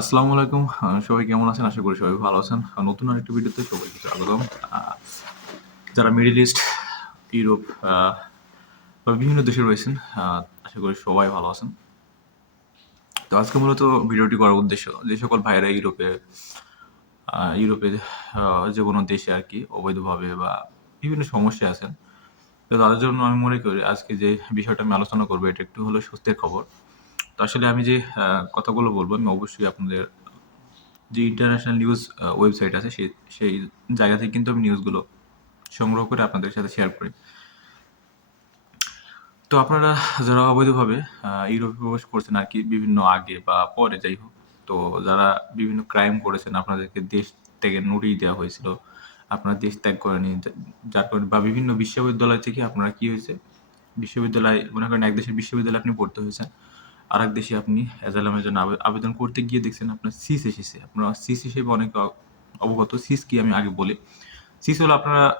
আসসালামু আলাইকুম। সবাই কেমন আছেন? আশা করি সবাই ভালো আছেন। নতুন আরেকটি ভিডিওতে সবাইকে স্বাগতম। যারা মিডিল ইস্ট, ইউরোপ বা বিভিন্ন দেশে রয়েছেন আশা করি সবাই ভালো আছেন। তো আজকে মূলত ভিডিওটি করার উদ্দেশ্য যে সকল ভাইরা ইউরোপে ইউরোপে যে কোনো দেশে আর কি অবৈধভাবে বা বিভিন্ন সমস্যা আছেন, তো তাদের জন্য আমি মনে করি আজকে যে বিষয়টা আমি আলোচনা করব, এটা একটু হলো সুস্থের খবর। আসলে আমি যে কথাগুলো বলব, আমি অবশ্যই আপনাদের যে ইন্টারন্যাশনাল নিউজ ওয়েবসাইট আছে সেই সেই জায়গা থেকে কিন্তু আমি নিউজগুলো সংগ্রহ করে আপনাদের সাথে শেয়ার করি। তো আপনারা যারা অবৈধভাবে ইউরোপে প্রবেশ করছেন আর কি, বিভিন্ন আগে বা পরে যাই হোক, তো যারা বিভিন্ন ক্রাইম করেছেন, আপনাদেরকে দেশ থেকে নোটিশ দেওয়া হয়েছিল, আপনারা দেশ ত্যাগ করেনি যার কারণে বা বিভিন্ন বিশ্ববিদ্যালয় থেকে আপনারা কি হয়েছে, বিশ্ববিদ্যালয়, মনে করেন এক দেশের বিশ্ববিদ্যালয়ে আপনি পড়তে হয়েছেন আর এক দেশে আপনি অ্যাজালামের জন্য আবে- আবেদন করতে গিয়ে দেখছেন আপনার সিস এসেছে। আপনারা সিস হিসেবে অনেক অবগত, সিস কি আমি আগে বলি। সিস হলো আপনারা,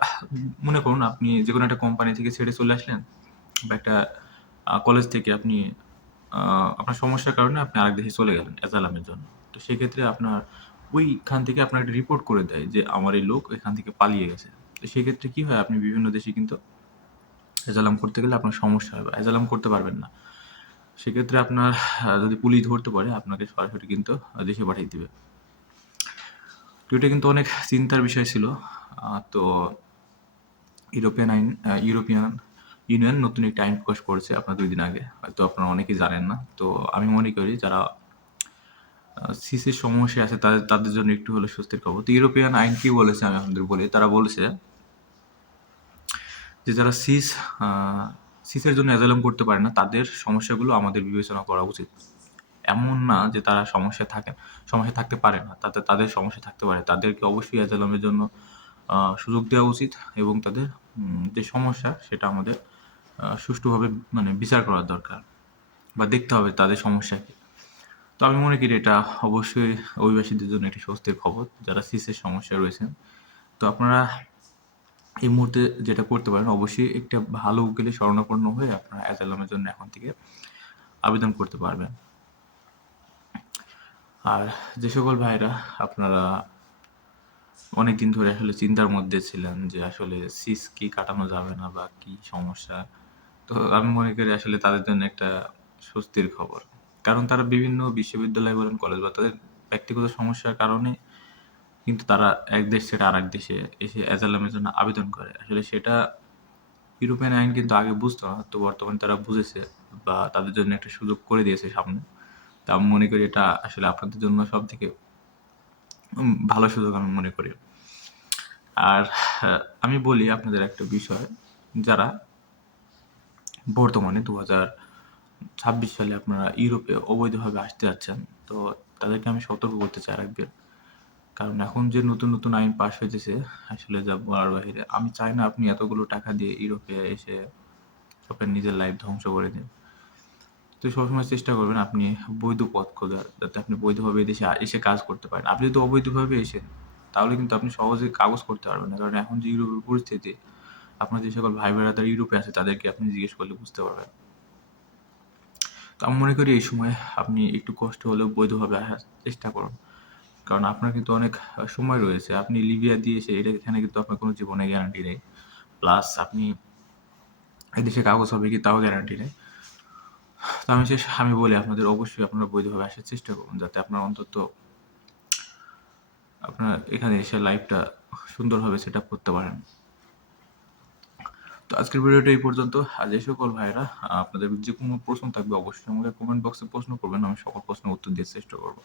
মনে করুন আপনি যে কোনো একটা কোম্পানি থেকে ছেড়ে চলে আসলেন বা একটা কলেজ থেকে আপনি আপনার সমস্যার কারণে আপনি আরেক দেশে চলে গেলেন অ্যাজালামের জন্য। তো সেক্ষেত্রে আপনার ওইখান থেকে আপনার একটা রিপোর্ট করে দেয় যে আমার এই লোক এখান থেকে পালিয়ে গেছে। তো সেক্ষেত্রে কি হয়, আপনি বিভিন্ন দেশে কিন্তু অ্যাজালাম করতে গেলে আপনার সমস্যা হবে অ্যাজালাম করতে পারবেন না। সেক্ষেত্রে আপনার যদি পুলিশ ধরতে পারে, আপনাকে সরাসরি কিন্তু দেশে পাঠিয়ে দিবে। তো এটা কিন্তু অনেক চিন্তার বিষয় ছিল। তো ইউরোপিয়ান আইন ইউরোপিয়ান ইউনিয়ন নতুন একটি আইন প্রকাশ করেছে আপনার দুই দিন আগে। হয়তো আপনারা অনেকেই জানেন না। তো আমি মনে করি যারা সিসির সমস্যা আছে, তাদের তাদের জন্য একটু হলে স্বস্তির খবর। তো ইউরোপিয়ান আইন কি বলেছে আমি আপনাদের বলি। তারা বলেছে যে যারা সিস সিসের জন্য অ্যাজালম করতে পারে না, তাদের সমস্যাগুলো আমাদের বিবেচনা করা উচিত। এমন না যে তারা সমস্যা থাকে সমস্যা থাকতে পারে না, তাতে তাদের সমস্যা থাকতে পারে। তাদেরকে অবশ্যই অ্যাজালমের জন্য সুযোগ দেওয়া উচিত এবং তাদের যে সমস্যা সেটা আমাদের সুষ্ঠুভাবে মানে বিচার করার দরকার বা দেখতে হবে তাদের সমস্যা কি। তো আমি মনে করি এটা অবশ্যই অভিবাসীদের জন্য একটি স্বস্তির খবর, যারা সিসের সমস্যা রয়েছেন। তো আপনারা এই মুহূর্তে যেটা করতে পারেন, অবশ্যই একটা ভালো উকিলে শরণাপন্ন হয়ে আপনারা অ্যাজালামের জন্য এখন থেকে আবেদন করতে পারবেন। আর যে সকল ভাইরা আপনারা অনেক দিন ধরে আসলে চিন্তার মধ্যে ছিলেন যে আসলে সিস কি কাটানো যাবে না বা কি সমস্যা? তো আমি মনে করি আসলে তাদের জন্য একটা স্বস্তির খবর। কারণ তারা বিভিন্ন বিশ্ববিদ্যালয় বলেন, কলেজ বা তাদের ব্যক্তিগত সমস্যার কারণে কিন্তু তারা এক দেশ ছেড়ে আরেক দেশে এসে অ্যাজালামের জন্য আবেদন করে। আসলে সেটা ইউরোপিয়ান আইন কিন্তু আগে বুঝতো না, তো বর্তমানে তারা বুঝেছে বা তাদের জন্য একটা সুযোগ করে দিয়েছে সামনে। তা আমি মনে করি এটা আসলে আপনাদের জন্য সব থেকে ভালো সুযোগ আমি মনে করি। আর আমি বলি আপনাদের একটা বিষয়, যারা বর্তমানে দু হাজার ছাব্বিশ সালে আপনারা ইউরোপে অবৈধভাবে আসতে যাচ্ছেন, তো তাদেরকে আমি সতর্ক করতে চাই রাখবেন কারণ এখন যে নতুন নতুন আইন পাশ হয়েছে আসলে যা বলার বাইরে আমি চাই না আপনি এতগুলো টাকা দিয়ে ইউরোপে এসে আপনার নিজের লাইফ ধ্বংস করে দিন। তো সবসময় চেষ্টা করবেন আপনি বৈধ পথ খোঁজার, যাতে আপনি বৈধভাবে দেশে এসে কাজ করতে পারেন। আপনি যদি অবৈধভাবে এসেন তাহলে কিন্তু আপনি সহজে কাগজ করতে পারবেন না। কারণ এখন যে ইউরোপের পরিস্থিতি, আপনার যে সকল ভাই বোনেরা তারা ইউরোপে আছে, তাদেরকে আপনি জিজ্ঞেস করলে বুঝতে পারবেন। তো আমি মনে করি এই সময় আপনি একটু কষ্ট হলেও বৈধভাবে আসার চেষ্টা করুন। কারণ আপনার কিন্তু অনেক সময় রয়েছে। আপনি লিবিয়া দিয়ে এসে এটা এখানে কিন্তু আপনার কোনো জীবনে গ্যারান্টি নেই। প্লাস আপনি এদেশে কাগজ হবে কি তাও গ্যারান্টি নেই। তো আমি শেষ, আমি বলি আপনাদের অবশ্যই আপনারা বৈধভাবে আসার চেষ্টা করুন যাতে আপনার অন্তত আপনার এখানে এসে লাইফটা সুন্দরভাবে সেট আপ করতে পারেন। তো আজকের ভিডিওটা এই পর্যন্ত। আর যে সকল ভাইরা আপনাদের যে কোনো প্রশ্ন থাকবে অবশ্যই আমাকে কমেন্ট বক্সে প্রশ্ন করবেন, আমি সকল প্রশ্নের উত্তর দিয়ে চেষ্টা করব।